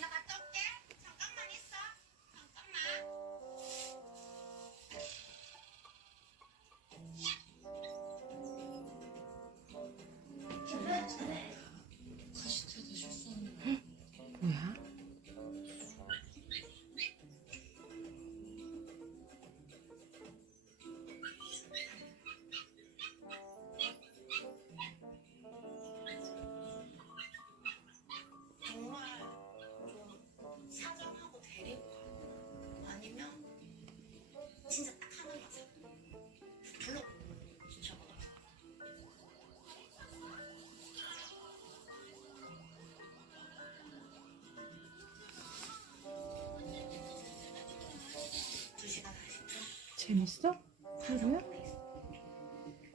나 갔다 올게. 잠깐만 있어. 잠깐만. 뭐야? 정말 좀 사정하고 데리고 가고 아니면 진짜 딱 하나만 불러보는 게 진짜 두 시간 40분? 재밌어? 하루야?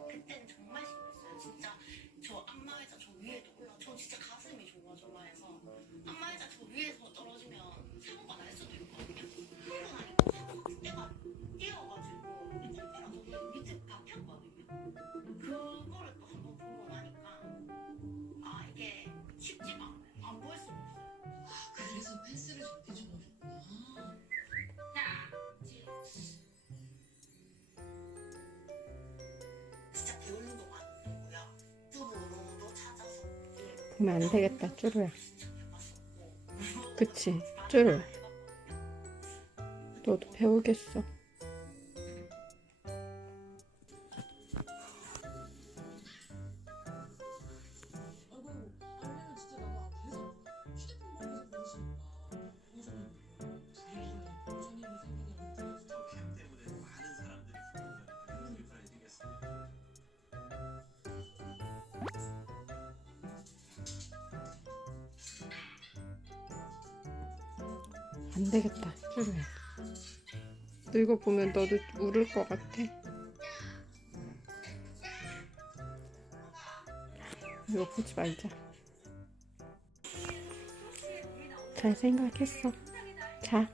그때는 정말 재밌어요. 진짜 저 안마의자 저 위에도 저 진짜 가슴이 좋아해서 안마의자 저 위에서 떨어지면 사고가 날 수도 있거든요. 그러고 나니까 사고가 그때가 뛰어가지고 밑에라서 밑에 박혔거든요. 그거를 또 한 번 보고 나니까 아 이게 쉽지가 않아요. 안 보일 수가 없어요. 그래서 펜스를 저렇게 좋아하셨구나. 진짜 배울 일도 많고요. 유튜브 운동도 찾아서 보면 안 되겠다, 쭈루야. 시작해봤었고 그치, 쭈루. 너도 배우겠어. 아이고, 아니면 진짜 나도 계속 휴대폰 보면서 보시니까 요즘 불이랑 본전이 생기냐고 캠 때문에 많은 사람들이 그런 불편이 생겼습니다. 안 되겠다, 쭈루야. 너 이거 보면 너도 울을 것 같아. 이거 보지 말자. 잘 생각했어. 자.